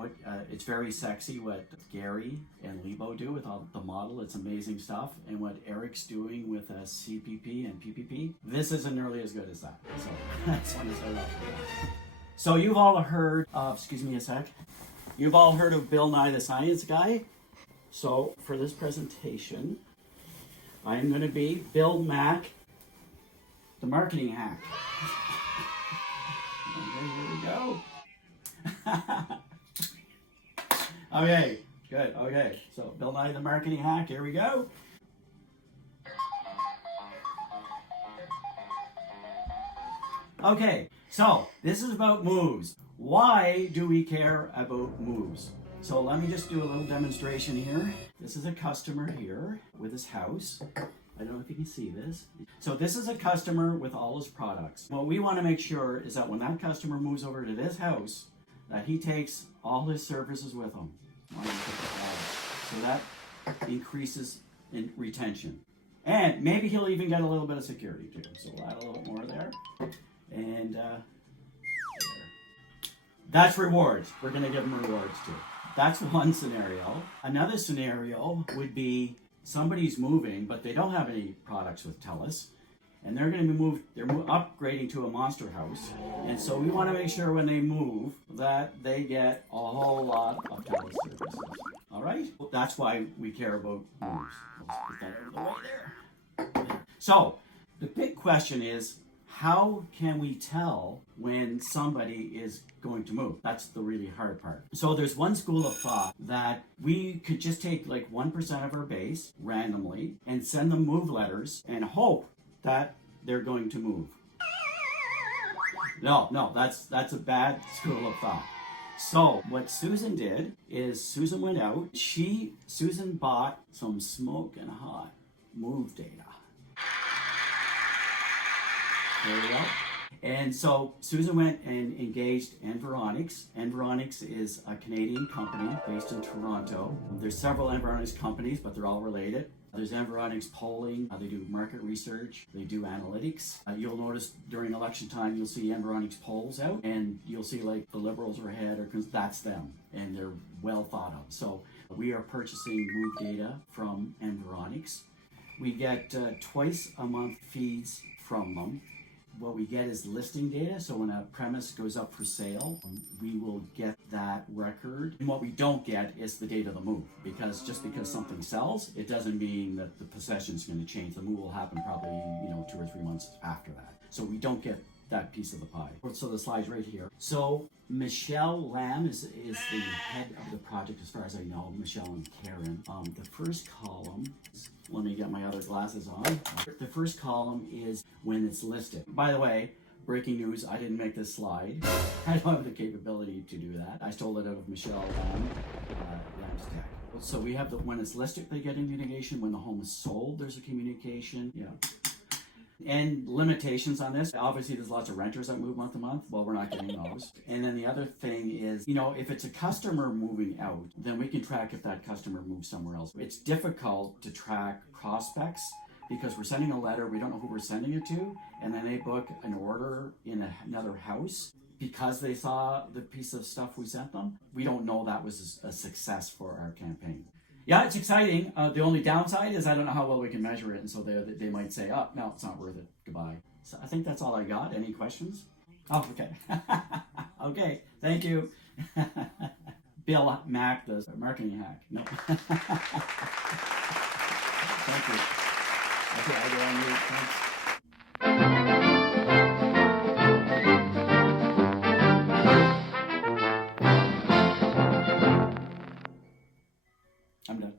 what it's very sexy what Gary and Lebo do with all the model. It's amazing stuff. And what Eric's doing with CPP and PPP, this isn't nearly as good as that. So I just want to start off with that. So you've all heard of, excuse me a sec, you've all heard of Bill Nye the Science Guy. So for this presentation, I'm going to be Bill Mack, the marketing hack. Okay, here we go. Okay, good. Okay, so Bill Nye the marketing hack. Here we go. Okay, so this is about moves. Why do we care about moves? So let me just do a little demonstration here. This is a customer here with his house. I don't know if you can see this. So this is a customer with all his products. What we want to make sure is that when that customer moves over to this house, that he takes all his services with him. So that increases in retention. And maybe he'll even get a little bit of security too. So we'll add a little bit more there. And that's rewards. We're going to give him rewards too. That's one scenario. Another scenario would be somebody's moving, but they don't have any products with TELUS, and they're going to be moved. They're upgrading to a monster house, and so we want to make sure when they move that they get a whole lot of TELUS services. All right, that's why we care about moves. Let's put that out of the way there. So the big question is, how can we tell when somebody is going to move? That's the really hard part. So there's one school of thought that we could just take like 1% of our base randomly and send them move letters and hope that they're going to move. No, that's a bad school of thought. So what Susan did is Susan went out. Susan bought some smoking hot move data. There we go. And so Susan went and engaged Environics. Environics is a Canadian company based in Toronto. There's several Environics companies, but they're all related. There's Environics polling. They do market research. They do analytics. You'll notice during election time, you'll see Environics polls out, and you'll see like the Liberals are ahead, or because that's them, and they're well thought of. So we are purchasing move data from Environics. We get twice a month feeds from them. What we get is listing data, so when a premise goes up for sale, we will get that record. And what we don't get is the date of the move, because just because something sells, it doesn't mean that the possession is going to change. The move will happen probably 2 or 3 months after that. So we don't get that piece of the pie. So the slide's right here. So Michelle Lamb is the head of the project, as far as I know, Michelle and Karen. The first column, let me get my other glasses on. The first column is when it's listed. By the way, breaking news, I didn't make this slide. I don't have the capability to do that. I stole it out of Michelle Lamb, Lamb's Tech. So we have when it's listed, they get a communication. When the home is sold, there's a communication. And limitations on this. Obviously, there's lots of renters that move month to month. Well, we're not getting those. And then the other thing is, if it's a customer moving out, then we can track if that customer moves somewhere else. It's difficult to track prospects because we're sending a letter, we don't know who we're sending it to, and then they book an order in another house because they saw the piece of stuff we sent them. We don't know that was a success for our campaign. Yeah, it's exciting. The only downside is I don't know how well we can measure it, and so they might say, oh, no, it's not worth it. Goodbye. So I think that's all I got. Any questions? Oh, okay. Okay, thank you. Bill Mack, the marketing hack. No. Thank you. Okay, I go on mute. Thanks. I'm done.